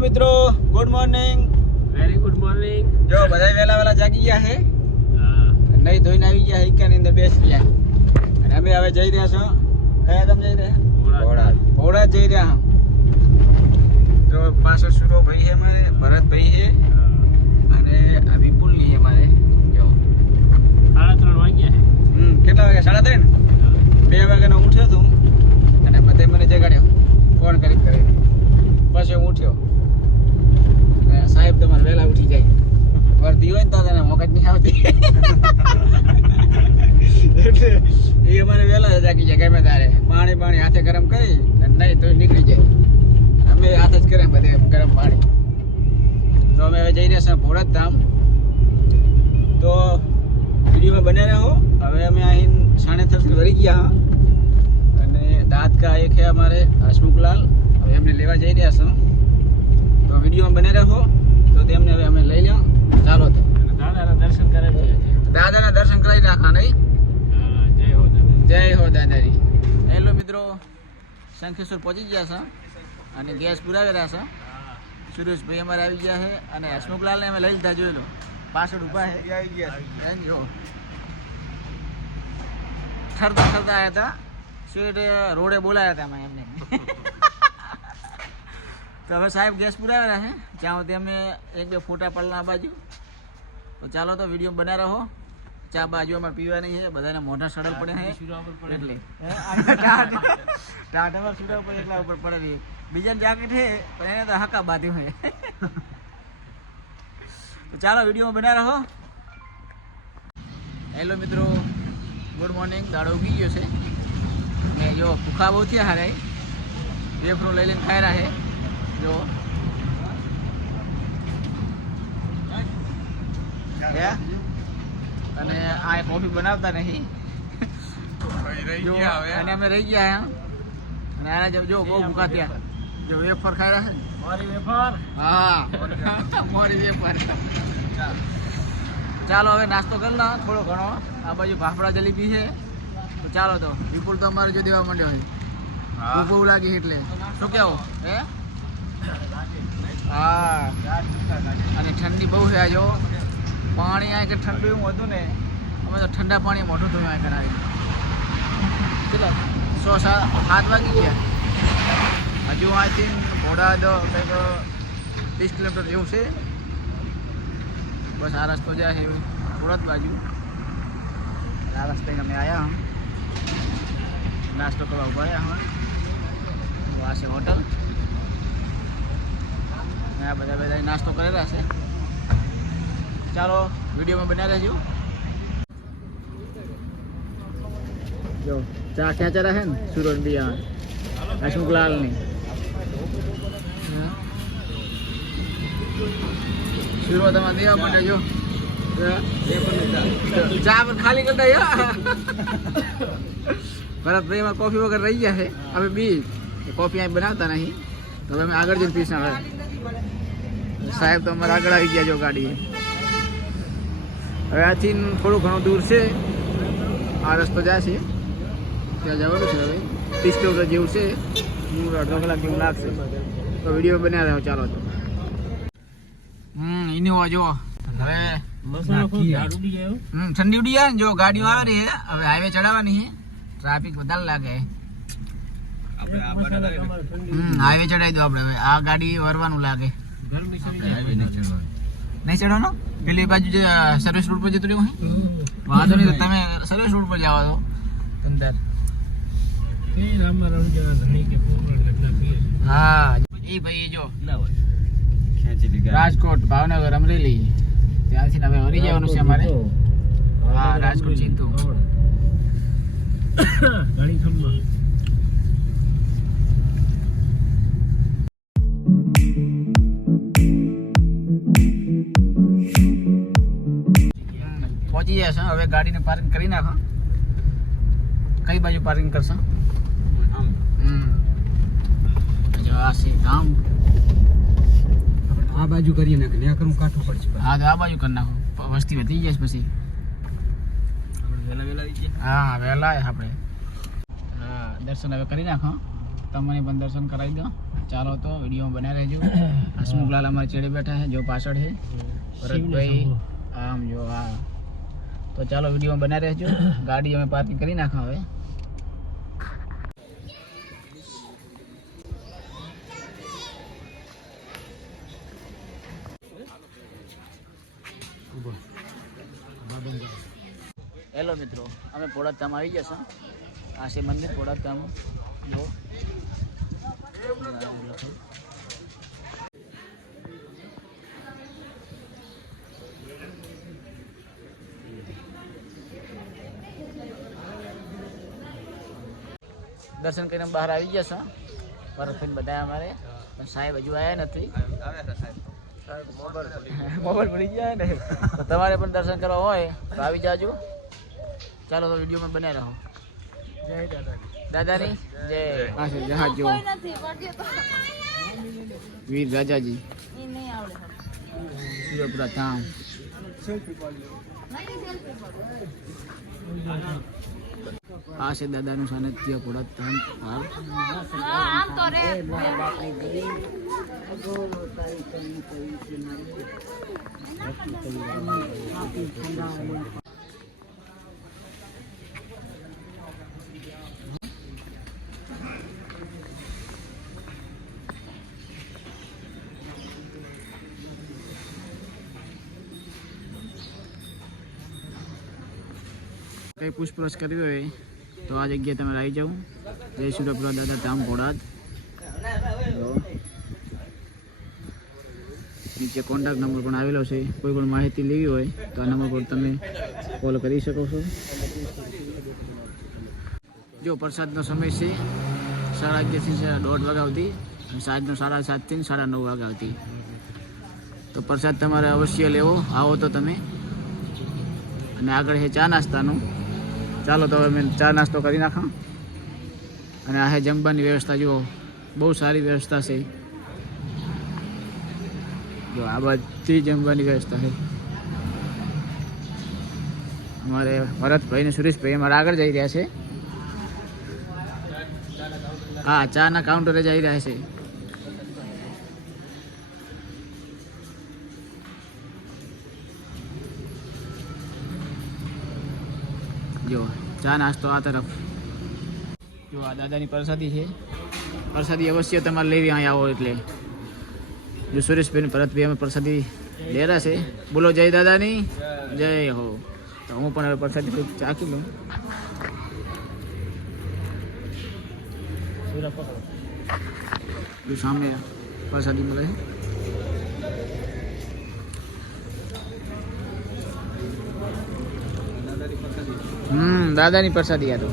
મિત્રો, good morning. Very good morning. જો બધા વેલા જાગી ગયા છે. નહીં ધોઈને આવી ગયા હિક્કાની અંદર બેસી ગયા. અને અમે હવે જઈ રહ્યા છો. કયા ગામ જઈ રહ્યા? ભોળા જઈ રહ્યા. તો પાછળ સુરો ભાઈ છે મારે, ભરત ભાઈ છે અને આ વિપુલ ની છે મારે. જો 3:30 વાગ્યા છે. કેટલા વાગ્યા? 3:30. 2 વાગ્યાનો ઉઠ્યો તો અને બધે મને જગાડ્યો ફોન કરી પછી હું ઉઠ્યો. સાહેબ તમારે વહેલા ઉઠી જાય, વર્દી હોય ને તો તને મોકજ નહીં આવતી. એટલે એ અમારે વહેલા જાગી જાય. ગમે તારે પાણી હાથે ગરમ કરી અને નહીં તો નીકળી જાય. અમે હાથ જ કરે બધે ગરમ પાણી. તો અમે હવે જઈ રહ્યા છીએ ભોળા ધામ. તો વિડીયોમાં બન્યા રહો. હવે અમે અહીં 3:30 વળી ગયા અને દાંત કા એક છે અમારે હસમુખલાલ, હવે એમને લેવા જઈ રહ્યા છો. તો વિડીયોમાં બને રહો. તો તેમને હવે અમે લઈ લ્યો. ચાલો તો દાદાના દર્શન કરાવી છે. દાદાના દર્શન કરાવી નાખા નહીં. જય હો દાદા. જય હો દાદાજી. હેલો મિત્રો, શંખેશ્વર પહોંચી ગયા છે અને ગેસ પુરાવી રહ્યા છે. સુરેશભાઈ અમારે આવી ગયા છે અને હસમુખલાલને અમે લઈ લીધા. જોઈ લો પાછળ ઊભા છે. ઠરતા આવ્યા હતા. સ્વીટ રોડે બોલાયા હતા અમે એમને. તો હવે સાહેબ ગેસ પુરાવેલા છે. ત્યાં સુધી અમે 1-2 ફોટા પડલા આ બાજુ. તો ચાલો તો વિડીયો બના રહો. ચા બાજુ અમારે પીવાની છે, બધાને મોઢા સડલ પડે છે એટલે ટાટામાં સુરા ઉપર એકલા ઉપર પડે. બીજાને જાકેટ છે પણ એને તો હક્કા બાંધ્યું હોય. તો ચાલો વિડીયો બના રહો. હેલો મિત્રો, ગુડ મોર્નિંગ. દાડો ઉગી ગયો છે ને જો ભૂખા બહુ થયા હારે. વેફરો લઈ લઈને ખાઈ રહ્યા છે. જો અને આ કોફી બનાવતા નહીં. જો અને અમે રહી ગયા અને આના જો બહુ ભૂખા થયા. જો વેફર ખાઈ રહ્યા છે. મારી વેફર. હા મોરી વેફર. ચાલો હવે નાસ્તો કરી લો થોડો ઘણો. આ બાજુ ફાફડા જલેબી છે. તો ચાલો તો વિપુલ તો અમારે જો દેવા માંડ્યો હોય. ભૂખ બહુ લાગી એટલે શું કેવું હે? હા અને ઠંડી બહુ છે. જો પાણી આ કે ઠંડુ એવું હતું ને, અમે તો ઠંડા પાણી મોઢું ધોયું આ કરાવી. કેટલા 6-7 વાગી ગયા. હજુ અહીંથી ઘોડા દો કંઈક 30 કિલોમીટર જેવું છે. બસ આ રસ્તો જાય છે સુરત બાજુ. આ રસ્તે અમે આવ્યા નાસ્તો કરવા ઉભા રહ્યા. આ છે હોટલ. આ બધા નાસ્તો કરેલા છે. ચાલો વિડીયોમાં બન્યા રહેજો. જો ચા ખેંચેલા છે ને સુરત બિયા હસમુખલાલની. સુરત અમારે દેવા માટે જો ચા પણ ખાલી કરતા. ભરતભાઈ માં કોફી વગર રહી ગયા છે. હવે બી કોફી અહીં બનાવતા નહીં તો અમે આગળ જઈને પીસા. સાહેબ તો અમારે આગળ આવી ગયા. જો ગાડી હવે આથી થોડું ઘણું દૂર છે. આ રસ્તો જાય છે ત્યાં જવાનું છે. હવે 30 કિલોમીટર જેવું છે. 1.5 કલાક જેવું લાગશે. તો વિડીયો બન્યા રહ્યો. ચાલો તો ઇનોવા જો હવે ઠંડી ઉડી જાય ને. જો ગાડીઓ આવે રહી છે. હવે હાઈવે ચડાવવાની છે. ટ્રાફિક વધારે લાગે. હાઈવે ચડાવી દો આપણે. હવે આ ગાડી વરવાનું લાગે. નહીં ચડવાનો. પેલી બાજુ જે સર્વિસ રોડ પર જતું રહ્યું હોય વાંધો નહીં. તમે સર્વિસ રોડ પર જવા દો અંદર. હા એ ભાઈ જો રાજકોટ, ભાવનગર, અમરેલી ત્યાંથી હવે વળી જવાનું છે અમારે. હા રાજકોટ ચિંતુ ઘણી ખમ્મા. પહોંચી ગયા છે. હવે ગાડીને પાર્કિંગ કરી નાખો. કઈ બાજુ પાર્કિંગ કરશો? જો આ સી ગામ આ બાજુ કરીએ ને ત્યાં કરું કાઠું પડશે. હા તો આ બાજુ કરી નાખો. વસ્તી વધી જાય પછી. હા વહેલા આપણે. હા દર્શન હવે કરી નાખો. તમને પણ દર્શન કરાવી દો. ચાલો તો વિડીયોમાં બન્યા રહેજો. હસમુખલાલ અમારે ચેડે બેઠા છે, જો પાછળ છે ભરતભાઈ, આમ જો હા. તો ચાલો વિડીયોમાં બન્યા રહેજો. ગાડી અમે પાર્કિંગ કરી નાખો હવે. હેલો મિત્રો, અમે પોળાધામ આવી જશે. આ છે મંદિર પોળાધામ. જો દર્શન કરીને બહાર આવી જશે. પરફેક્ટ બધા અમારે, પણ સાહેબ હજુ આવ્યા નથી. મોબાઈલ પડી ગયા ને, તો તમારે પણ દર્શન કરવા હોય તો આવી જાજો. ચાલો તો વિડીયોમાં બન્યા રહો. જય દાદાની જય. આ છે જહાજ જો વીર રાજાજી સુરપુરા ધામ. આ છે દાદાનું સાનિધ્ય પોળાધામ. કઈ પૂછપરછ કરવી હોય તો આ જગ્યાએ તમે આવી જાઓ. જય સુરપુરા દાદા ધામ બોટાદ. નીચે કોન્ટેક્ટ નંબર પણ આવેલો છે. કોઈ પણ માહિતી લેવી હોય તો આ નંબર પર તમે કોલ કરી શકો છો. જો પ્રસાદનો સમય છે 11:30 થી 1:30 વાગ્યા સુધી, અને સાંજનો 7:30 થી 9:30 વાગ્યા સુધી. તો પ્રસાદ તમારે અવશ્ય લેવો આવો તો તમે. અને આગળ છે ચા નાસ્તાનું. ચાલો તો હવે ચા નાસ્તો કરી નાખો. અને આ છે જમવાની વ્યવસ્થા. જુઓ બહુ સારી વ્યવસ્થા છે. જો આ બધી જમવાની વ્યવસ્થા છે. અમારે ભરતભાઈ ને સુરેશભાઈ અમારે આગળ જઈ રહ્યા છે. હા, ચાના કાઉન્ટરે જઈ રહ્યા છે. જો ચા નાસ્તો આ તરફ. જો આ દાદાની પ્રસાદી છે. પ્રસાદી અવશ્ય તમારે લેવી અહીંયા આવો એટલે. જો સુરેશભાઈ ભરતભાઈ અમે પ્રસાદી લે રહ્યા છે. બોલો જય દાદાની જય હો. તો હું પણ હવે પ્રસાદી કંઈક ચાખી લઉં. જો સામે પ્રસાદી મળે છે. દાદાની પ્રસાદી. આ તો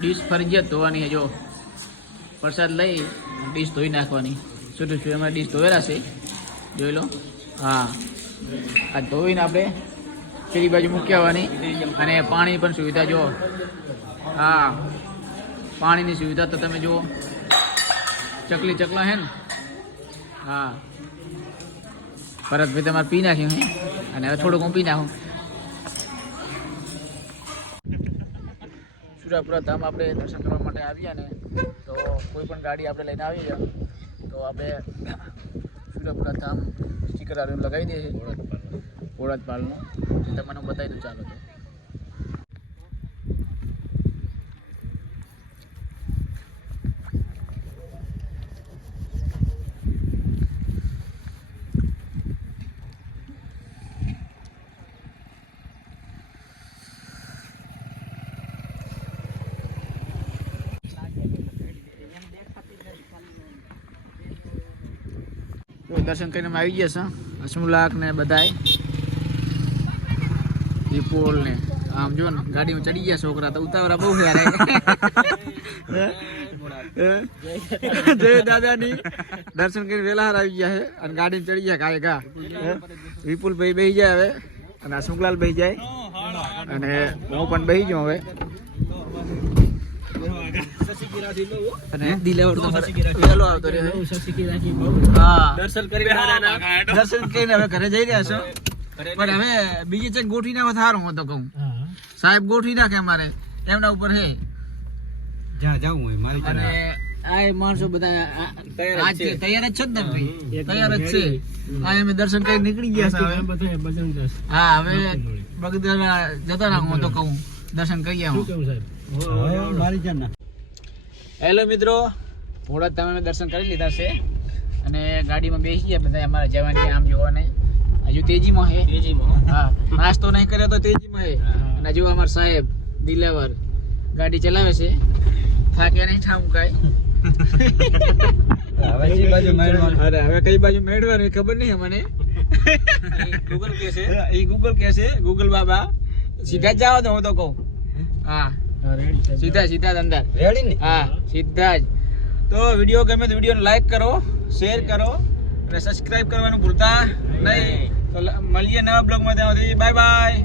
ડીશ ફરજિયાત ધોવાની છે. જો પ્રસાદ લઈ ડીશ ધોઈ નાખવાની. સુરેશભાઈ અમારે ડીશ ધોયેલા છે, જોઈ લો. હા, આ ધોઈને આપણે પેલી બાજુ મૂકી આવવાની. અને પાણી પણ સુવિધા જુઓ. હા, પાણીની સુવિધા તો તમે જુઓ. ચકલા હે ને. હા, ભરતભાઈ તમારે પી નાખ્યું હે. અને હવે થોડુંક હું પી નાખું. સુરપુરા ધામ આપણે દર્શન કરવા માટે આવ્યા ને, તો કોઈ પણ ગાડી આપણે લઈને આવી ગયા તો આપણે સુરપુરા ધામ સ્ટીકર લગાવી દઈએ છીએ પોળાદપાલનું. તમને હું બતાવી દઉં. ચાલો તો દર્શન કરીને અમે આવી ગયા છે. હસમુલાક ને બધાય વિપુલ ને આમ જો ને ગાડીમાં ચડી ગયા છોકરા. તો ઉતાવળા બહુ યાર. જય દાદાની દર્શન કરીને વેલા આવી ગયા છે. અને ગાડીમાં ચડી ગયા કાય કા. વિપુલભાઈ બેસી જાય હવે, અને હસમુખલાલ બેસી જાય, અને હું પણ બેસી જાઉં હવે. અને દિલાવર તો વેલો આવતો રહ્યો. હા, દર્શન કરીને હવે ઘરે જઈ રહ્યા છો. પણ હવે બીજી ચેક ગોઠવી નાખો સારું. હું તો કહું સાહેબ ગોઠવી નાખે અમારે એમના ઉપર હે. જાઉં હોય મારી. અને આ એ માણસો બધા તૈયાર જ છે. તૈયાર જ છે ને ભાઈ એક તૈયાર જ છે આ અમે દર્શન કરી નીકળી ગયા છે હવે. બધા બજરંગદાસ હા હવે બગદાણા જતા રહો હું તો કહું દર્શન કરી શું આવું. કેવું સાહેબ મારી જાન ના હેલો મિત્રો, થોડા તમે દર્શન કરી લીધા છે અને ગાડીમાં બેસી ગયા બધા. અમારા જવાની આમ જોવા નહીં, હજુ તેજીમાં હે. હા, નાસ્તો નહીં કર્યો તો તેજીમાં હે. અને હજુ અમારા સાહેબ દિલાવર ગાડી ચલાવે છે, થાકે નહીં ઠામકાય. હવે જે બાજુ મારવાનું અરે હવે કઈ બાજુ મેળવાનું એ ખબર નહીં મને. ગૂગલ કે છે એ ગૂગલ કે છે, ગૂગલ બાબા સીધા જ જાઓ તો હું તો કહું. હા સીધા સીધા જ અંદર. રેડી ને હા સીધા જ. તો વિડીયો ગમે તો વિડીયોને લાઈક કરો, શેર કરો અને સબસ્ક્રાઇબ કરવાનું ભૂલતા નહીં. તો મળીએ નવા બ્લોગમાં. ત્યાં સુધી બાય બાય.